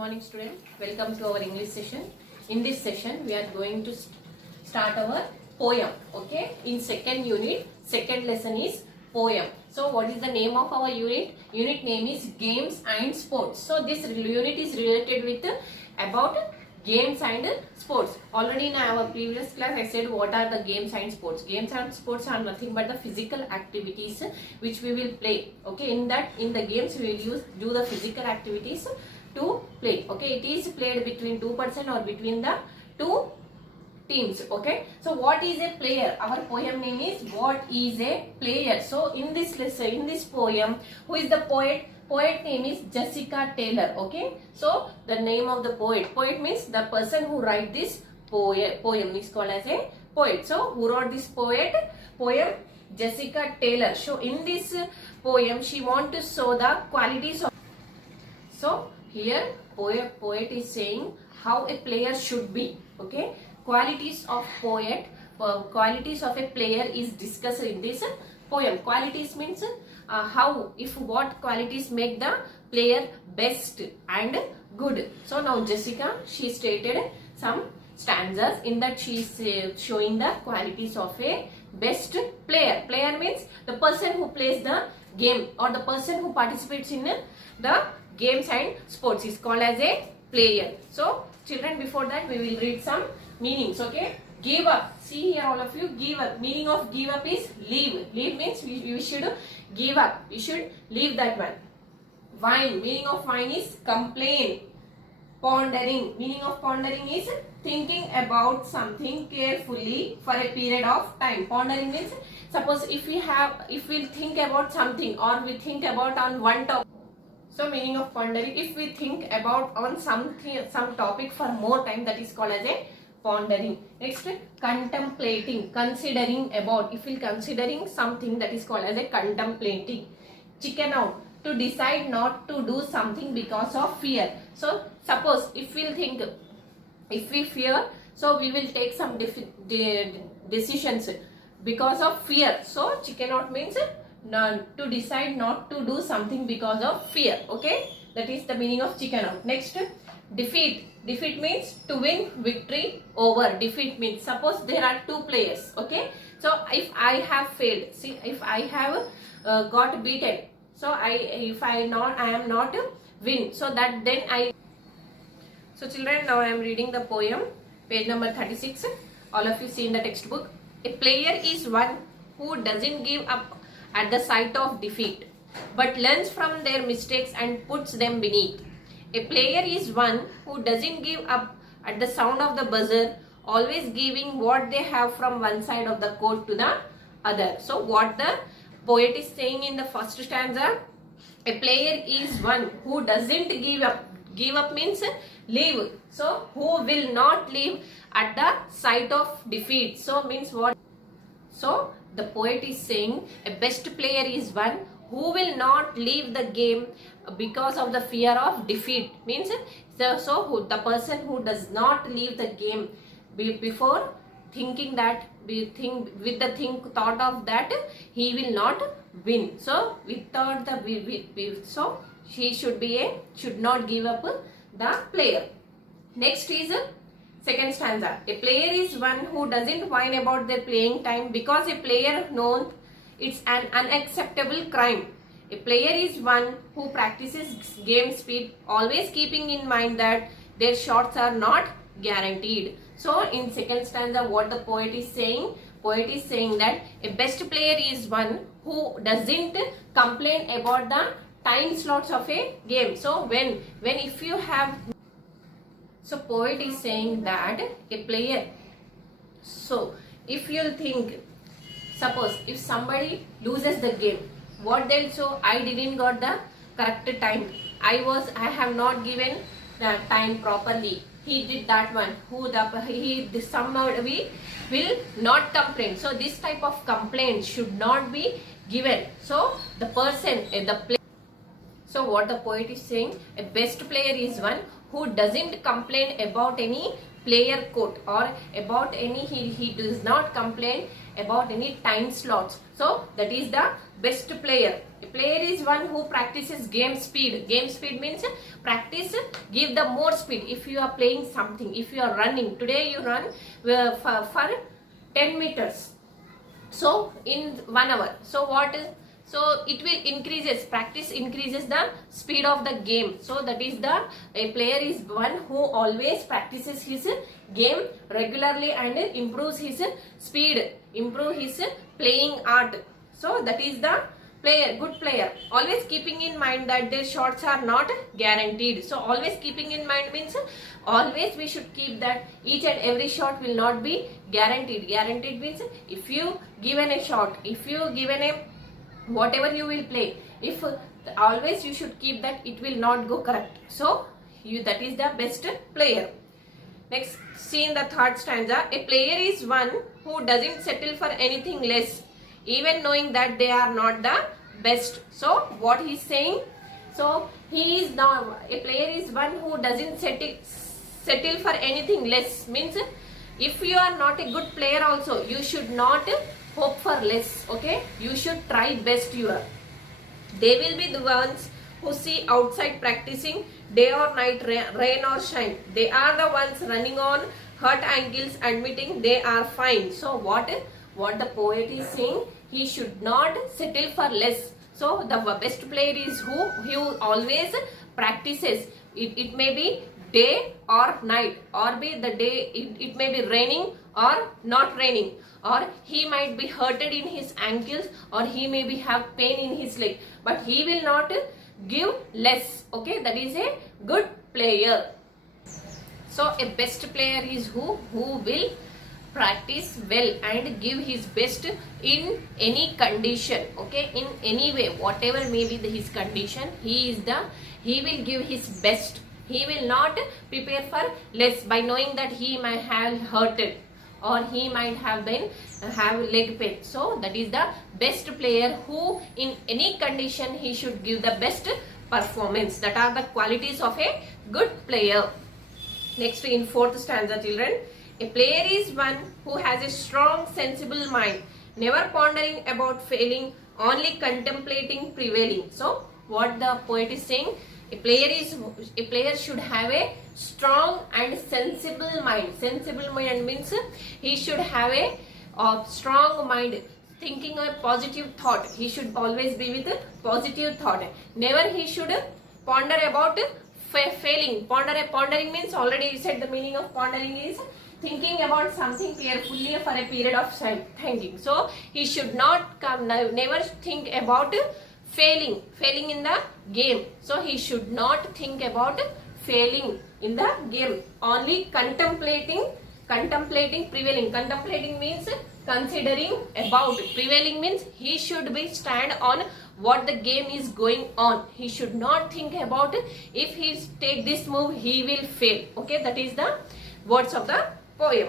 morning student, welcome to our English session. In this session we are going to start our poem. Okay, in second unit, second lesson is poem. So what is the name of our unit? Unit name is games and sports. So this unit is related with about games and sports. Already in our previous class I said what are the games and sports. Games and sports are nothing but the physical activities which we will play. Okay, in the games we will do the physical activities to play. Okay, it is played between two person or between the two teams. Okay, so what is a player? Our poem name is what is a player. So in this lesson, in this poem, who is the poet? Poet name is Jessica Taylor. Okay, so the name of the poet. Poet means the person who write this poem is called as a poet. So who wrote this poem? Jessica Taylor. So in this poem she want to show the qualities of. So here poet is saying how a player should be. Okay, qualities of qualities of a player is discussed in this poem. Qualities means what qualities make the player best and good. So now Jessica, she stated some stanzas. In that she is showing the qualities of a best player. Player means the person who plays the game or the person who participates in the games and sports is called as a player. So children, before that we will read some meanings. Okay, give up. See here all of you, give up. Meaning of give up is leave. Leave means we should give up. We should leave that one. Whine. Meaning of whine is complain. Pondering. Meaning of pondering is thinking about something carefully for a period of time. Pondering means suppose if we think about something or we think about on one topic. So meaning of pondering, if we think about on some topic for more time, that is called as a pondering. Next, contemplating, considering about. If we considering something, that is called as a contemplating. Chicken out, to decide not to do something because of fear. So suppose if we think, if we fear, so we will take some decisions because of fear. So chicken out means to decide not to do something because of fear. Okay, that is the meaning of chicken out. Next, defeat. Defeat means to win, victory over. Defeat means suppose there are two players. Okay, so if I have failed, see, if I have got beaten, so I am not win, so that then I. So children, now I am reading the poem, page number 36. All of you see in the textbook. A player is one who doesn't give up at the sight of defeat, but learns from their mistakes and puts them beneath. A player is one who doesn't give up at the sound of the buzzer, always giving what they have from one side of the court to the other. So what the poet is saying in the first stanza, a player is one who doesn't give up. Give up means leave. So who will not leave at the sight of defeat. So means what? So the poet is saying a best player is one who will not leave the game because of the fear of defeat. Means the person who does not leave the game before thinking that thought of that he will not win. So without the so he should not give up the player. Next is second stanza. A player is one who doesn't whine about their playing time because a player knows it's an unacceptable crime. A player is one who practices game speed, always keeping in mind that their shots are not guaranteed. So in second stanza, what the poet is saying? Poet is saying that a best player is one who doesn't complain about the time slots of a game. So when if you have. So poet is saying that a player, so if you'll think, suppose if somebody loses the game, what then? So I didn't got the correct time. I have not given the time properly. He did that one. Somehow we will not complain. So this type of complaint should not be given. So the person, so what the poet is saying, a best player is one who doesn't complain about any player quote or about any, he does not complain about any time slots. So that is the best player. A player is one who practices game speed. Game speed means practice, give the more speed. If you are playing something, if you are running, today you run for 10 meters. So in 1 hour. So what is, so it will increases, practice increases the speed of the game. So that is the, a player is one who always practices his game regularly and improves his speed, improve his playing art. So that is the player, good player. Always keeping in mind that their shots are not guaranteed. So always keeping in mind means always we should keep that each and every shot will not be guaranteed. Guaranteed means if you given a shot, if you given a whatever you will play, if always you should keep that it will not go correct. So you, that is the best player. Next, see in the third stanza, a player is one who doesn't settle for anything less, even knowing that they are not the best. So what he is saying, so he is not, a player is one who doesn't settle for anything less, means if you are not a good player also, you should not hope for less. Okay, you should try best you are. They will be the ones who see outside practicing day or night, rain or shine. They are the ones running on hurt ankles, admitting they are fine. So what the poet is saying, he should not settle for less. So the best player is who always practices. It may be day or night, or be the day, it may be raining or not raining, or he might be hurted in his ankles, or he may be have pain in his leg, but he will not give less. Okay, that is a good player. So a best player is who will practice well and give his best in any condition. Okay, in any way, whatever may be his condition, he will give his best. He will not prepare for less by knowing that he might have hurted or he might have leg pain. So that is the best player who in any condition he should give the best performance. That are the qualities of a good player. Next, in fourth stanza, children, a player is one who has a strong sensible mind, never pondering about failing, only contemplating prevailing. So what the poet is saying, a player should have a strong and sensible mind. Sensible mind means he should have a strong mind, thinking a positive thought. He should always be with a positive thought. Never he should ponder about failing. Pondering means, already said the meaning of pondering is thinking about something carefully for a period of time. Thinking. So he should not never think about failing in the game. So he should not think about failing in the game. Only contemplating prevailing. Contemplating means considering about. Prevailing means he should be stand on what the game is going on. He should not think about if he take this move he will fail. Okay, that is the words of the poem.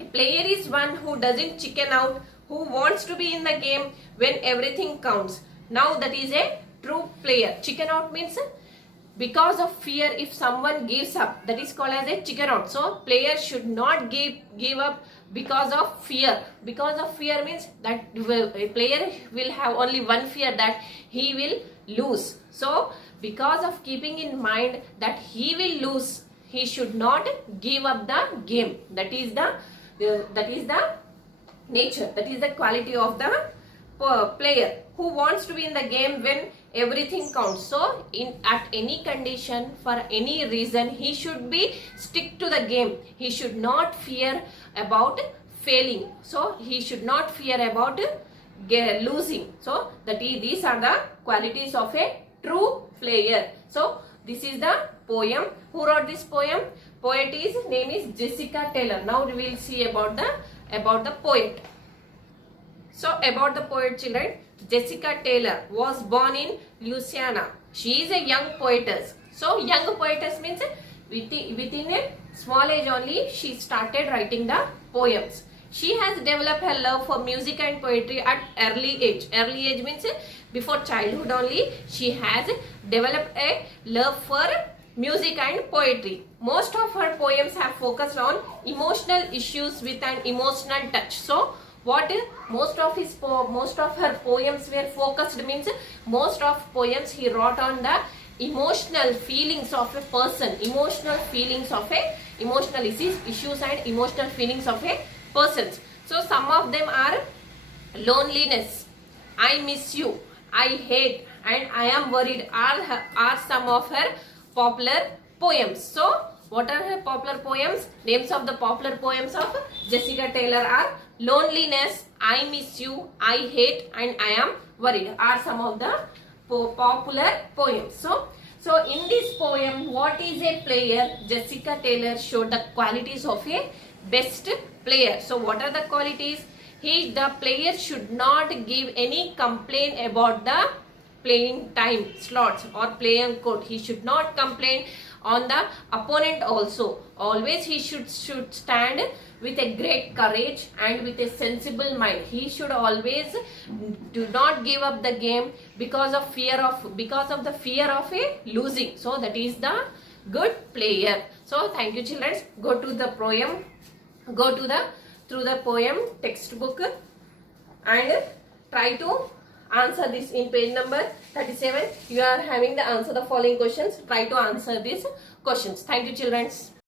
A player is one who doesn't chicken out, who wants to be in the game when everything counts. Now that is a true player. Chicken out means because of fear, if someone gives up, that is called as a chicken out. So player should not give up because of fear. Because of fear means that a player will have only one fear, that he will lose. So because of keeping in mind that he will lose, he should not give up the game. That is the nature, that is the quality of the player who wants to be in the game when everything counts. So at any condition, for any reason, he should be stick to the game. He should not fear about failing. So he should not fear about losing. So these are the qualities of a true player. So this is the poem. Who wrote this poem? Poet's name is Jessica Taylor. Now we will see about the poet. So about the poet, children, Jessica Taylor was born in Louisiana. She is a young poetess. So young poetess means within a small age only she started writing the poems. She has developed her love for music and poetry at early age. Early age means before childhood only she has developed a love for music and poetry. Most of her poems have focused on emotional issues with an emotional touch. So What most of her poems were focused, means most of poems he wrote on the emotional feelings of a person, emotional issues and emotional feelings of a person. So some of them are loneliness, I miss you, I hate, and I am worried are some of her popular poems. So what are her popular poems? Names of the popular poems of Jessica Taylor are loneliness, I miss you, I hate, and I am worried are some of the popular poems. So in this poem, what is a player? Jessica Taylor showed the qualities of a best player. So what are the qualities? The player should not give any complaint about the playing time slots or playing code. He should not complain on the opponent also. Always he should stand with a great courage and with a sensible mind. He should always do not give up the game because of the fear of a losing. So that is the good player. So thank you children. Go to the poem. Go to through the poem textbook and try to answer this in page number 37. You are having the answer the following questions. Try to answer these questions. Thank you children.